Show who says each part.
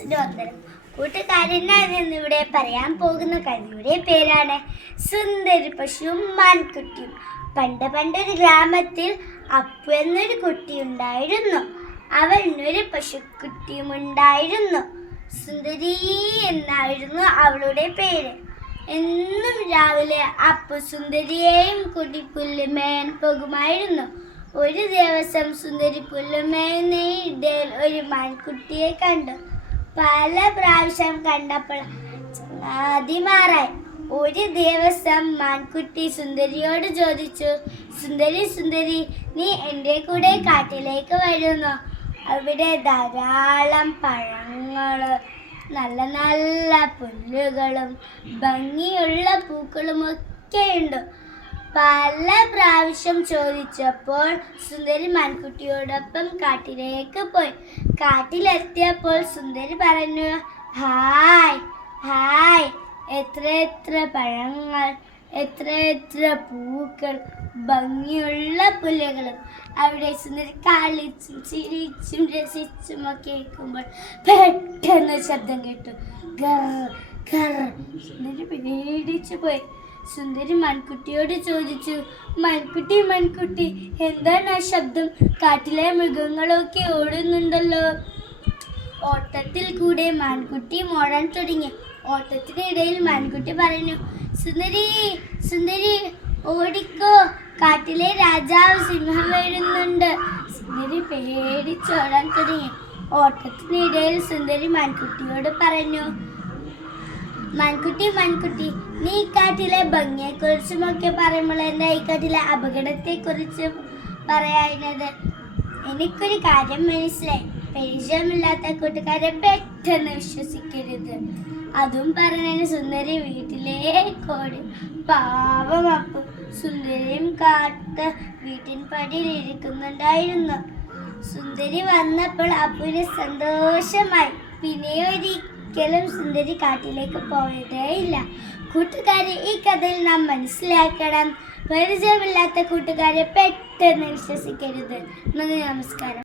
Speaker 1: സുരോത്തരം കൂട്ടുകാരനാണ് ഇവിടെ പറയാൻ പോകുന്ന കവിയുടെ പേരാണ് സുന്ദരി പശുവും മാൻകുട്ടിയും. പണ്ട് പണ്ടൊരു ഗ്രാമത്തിൽ അപ്പു എന്നൊരു കുട്ടി ഉണ്ടായിരുന്നു. അവനൊരു പശുക്കുട്ടിയും ഉണ്ടായിരുന്നു. സുന്ദരി എന്നായിരുന്നു അവളുടെ പേര്. എന്നും രാവിലെ അപ്പു സുന്ദരിയെയും കുട്ടി പുല്ലുമേൻ പോകുമായിരുന്നു. ഒരു ദിവസം സുന്ദരി പുല്ലുമേനയുടെ ഒരു മാൻകുട്ടിയെ കണ്ടു. പല പ്രാവശ്യം കണ്ടപ്പോൾ ചങ്ങാതി ഒരു ദിവസം മാൻകുട്ടി സുന്ദരിയോട് ചോദിച്ചു സുന്ദരി സുന്ദരി നീ എന്റെ കൂടെ കാട്ടിലേക്ക് വരുന്നു? അവിടെ ധാരാളം പഴങ്ങൾ നല്ല നല്ല പുല്ലുകളും ഭംഗിയുള്ള പൂക്കളും ഒക്കെ ഉണ്ട്. പല പ്രാവശ്യം ചോദിച്ചപ്പോൾ സുന്ദരി മാൻകുട്ടിയോടൊപ്പം കാട്ടിലേക്ക് പോയി. കാട്ടിലെത്തിയപ്പോൾ സുന്ദരി പറഞ്ഞു ഹായ് ഹായ് എത്ര എത്ര പഴങ്ങൾ എത്ര എത്ര പൂക്കൾ ഭംഗിയുള്ള പുല്ലുകളും അവിടെ സുന്ദരി കളിച്ചും ചിരിച്ചും രസിച്ചും ഒക്കെ കേൾക്കുമ്പോൾ പെട്ടെന്ന് ശബ്ദം കേട്ടു. ഗർ ഗർ. സുന്ദരി പേടിച്ചു പോയി. സുന്ദരി മൺകുട്ടിയോട് ചോദിച്ചു മൺകുട്ടി മൺകുട്ടി എന്താണ് ആ ശബ്ദം? കാട്ടിലെ മൃഗങ്ങളൊക്കെ ഓടുന്നുണ്ടല്ലോ. ഓട്ടത്തിൽ കൂടെ മൺകുട്ടി ഓടാൻ തുടങ്ങി. ഓട്ടത്തിനിടയിൽ മൺകുട്ടി പറഞ്ഞു സുന്ദരി സുന്ദരി ഓടിക്കോ. കാട്ടിലെ രാജാവ് സിംഹം വരുന്നുണ്ട് സുന്ദരി പേടിച്ചോടാൻ തുടങ്ങി. ഓട്ടത്തിനിടയിൽ സുന്ദരി മൺകുട്ടിയോട് പറഞ്ഞു മൺകുട്ടി മൺകുട്ടി നീ ഇക്കാട്ടിലെ കാട്ടിലെ ഭംഗിയെക്കുറിച്ചും ഒക്കെ പറയുമ്പോൾ എന്റെ ഇക്കാട്ടിലെ അപകടത്തെ കുറിച്ചും പറയാവുന്നത് എനിക്കൊരു കാര്യം മനസ്സിലായി. പരിചയമില്ലാത്ത കൂട്ടുകാരെ പെട്ടെന്ന് വിശ്വസിക്കരുത്. അതും പറഞ്ഞതിന് സുന്ദരി വീട്ടിലേക്കോടി പാവം അപ്പു സുന്ദരിയും കാട്ട് വീട്ടിൻ പടിയിൽ ഇരിക്കുന്നുണ്ടായിരുന്നു. സുന്ദരി വന്നപ്പോൾ അപ്പുവിന് സന്തോഷമായി. പിന്നെ ഒരിക്കലും സുന്ദരി കാട്ടിലേക്ക് പോയതേയില്ല കൂട്ടുകാരെ ഈ കഥയിൽ നാം മനസ്സിലാക്കണം. പരിചയമില്ലാത്ത കൂട്ടുകാരെ പെട്ടെന്ന് വിശ്വസിക്കരുത്. നന്ദി നമസ്കാരം.